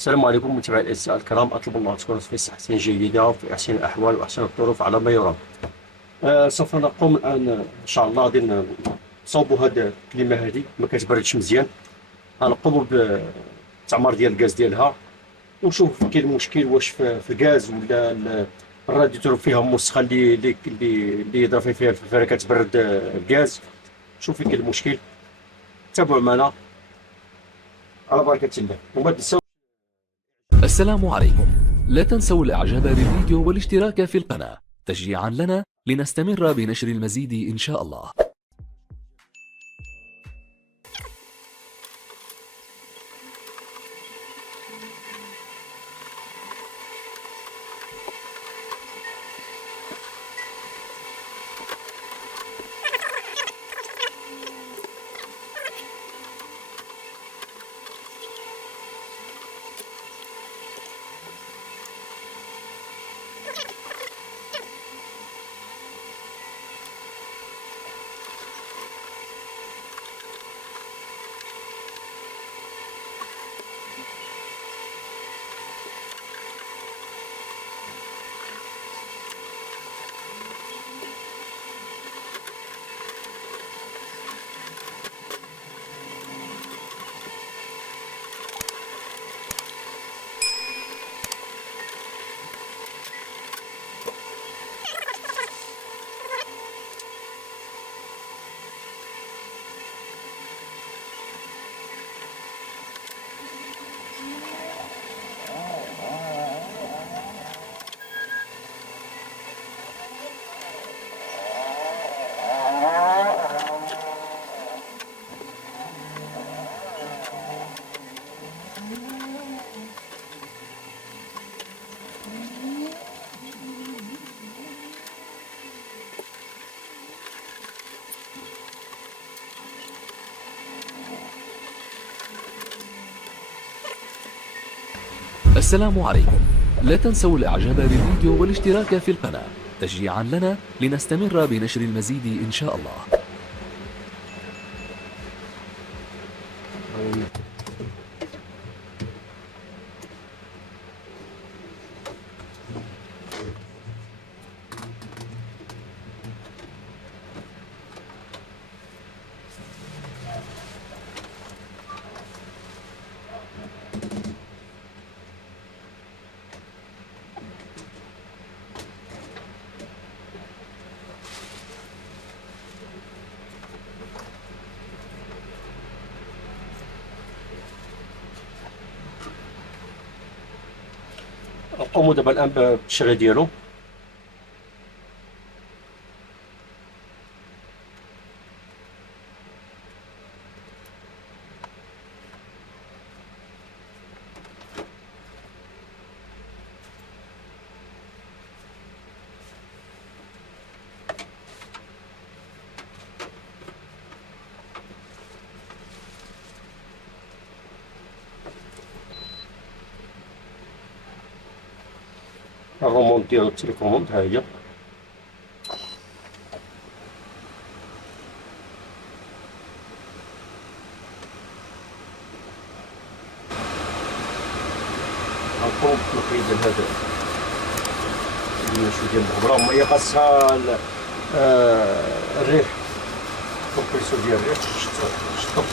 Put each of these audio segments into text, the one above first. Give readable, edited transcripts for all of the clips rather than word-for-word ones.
السلام عليكم متابعي الأعزاء الكرام، أطلب الله تكونوا في صحة جيدة وفي أحسن الأحوال وأحسن الظروف على ما يرام. سوف نقوم الآن إن شاء الله غادي نصوبوا هذه الكلمة هذه ما كتبردش مزيان. غنقوموا بالتعمار ديال الغاز ديالها ونشوف كاين مشكل واش في الغاز ولا الراديتور فيها مسخن اللي يضرب فيها الفلفله كتبرد الغاز. شوف فين كاين المشكل، تابعوا معنا على بركة الله وما تنساو. السلام عليكم. لا تنسوا الاعجاب بالفيديو والاشتراك في القناة تشجيعا لنا لنستمر بنشر المزيد ان شاء الله. السلام عليكم. لا تنسوا الاعجاب بالفيديو والاشتراك في القناة تشجيعا لنا لنستمر بنشر المزيد ان شاء الله. نقوموا دابا الآن بالتشغيل ديالو. الرومونت ديال التليكوموند ها هي. غنقوم بالتنقية ديال هذا المشي ديال الغبرة، هي خاصها الريح، الكمبريسور ديال الريح شطب.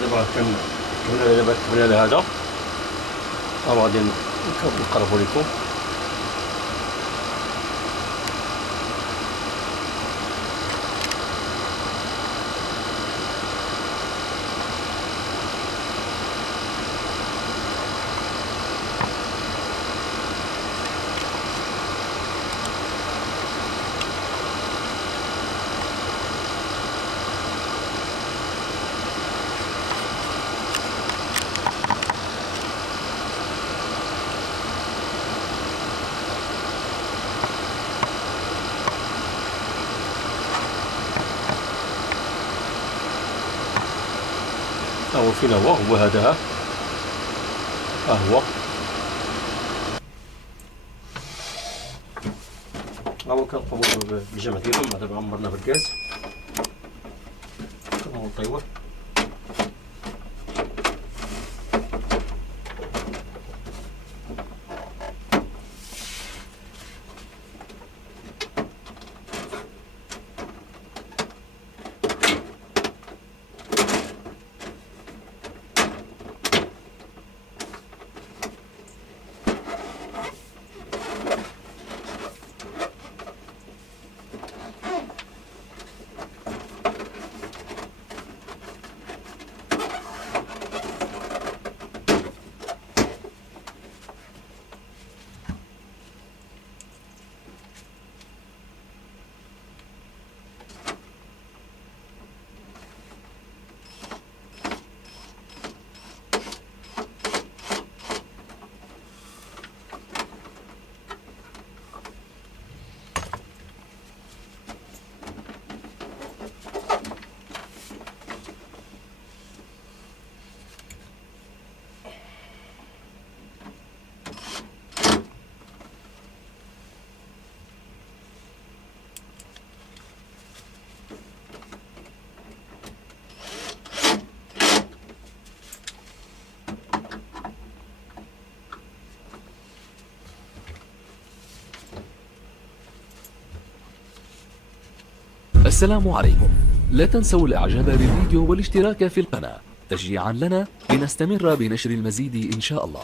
دابا كملنا لهذا، غادي نقربو لكم. ها هو فين هو هذا، ها هو كنقومو بالجمع ديالهم. دابا عمرنا بالغاز كنطيوه. السلام عليكم. لا تنسوا الاعجاب بالفيديو والاشتراك في القناة تشجيعا لنا لنستمر بنشر المزيد إن شاء الله.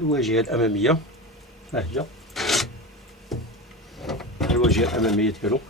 الواجهة الأمامية ها هي الواجهة الأمامية ديالو.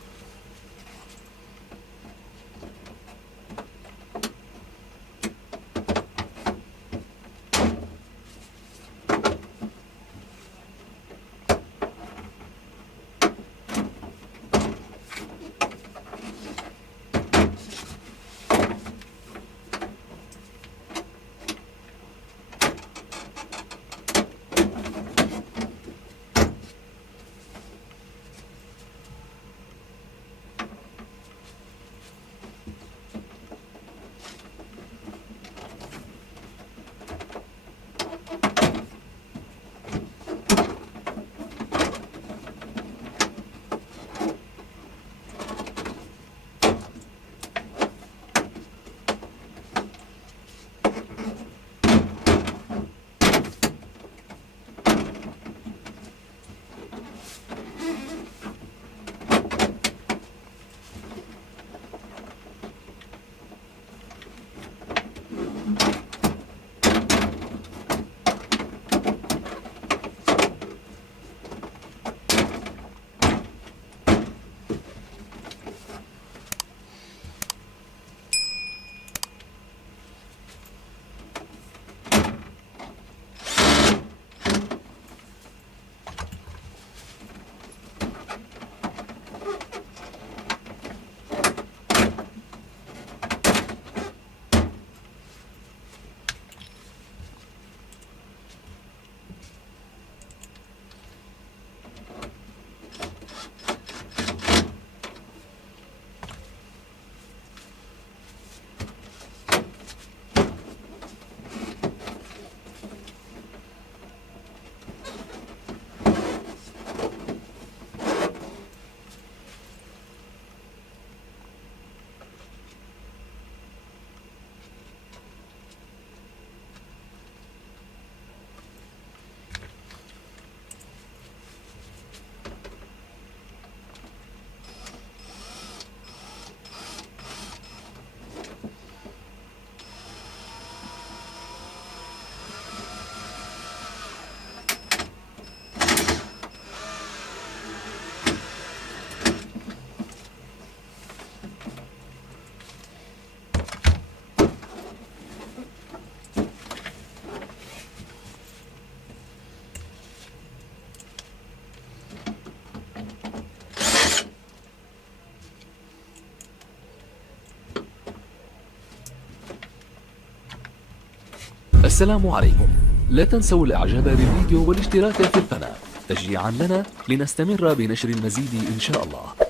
السلام عليكم. لا تنسوا الاعجاب بالفيديو والاشتراك في القناة تشجيعا لنا لنستمر بنشر المزيد ان شاء الله.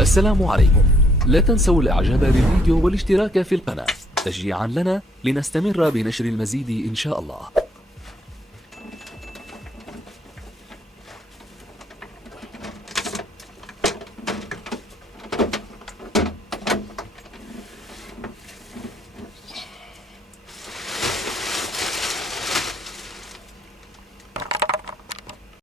السلام عليكم. لا تنسوا الاعجاب بالفيديو والاشتراك في القناة تشجيعا لنا لنستمر بنشر المزيد ان شاء الله.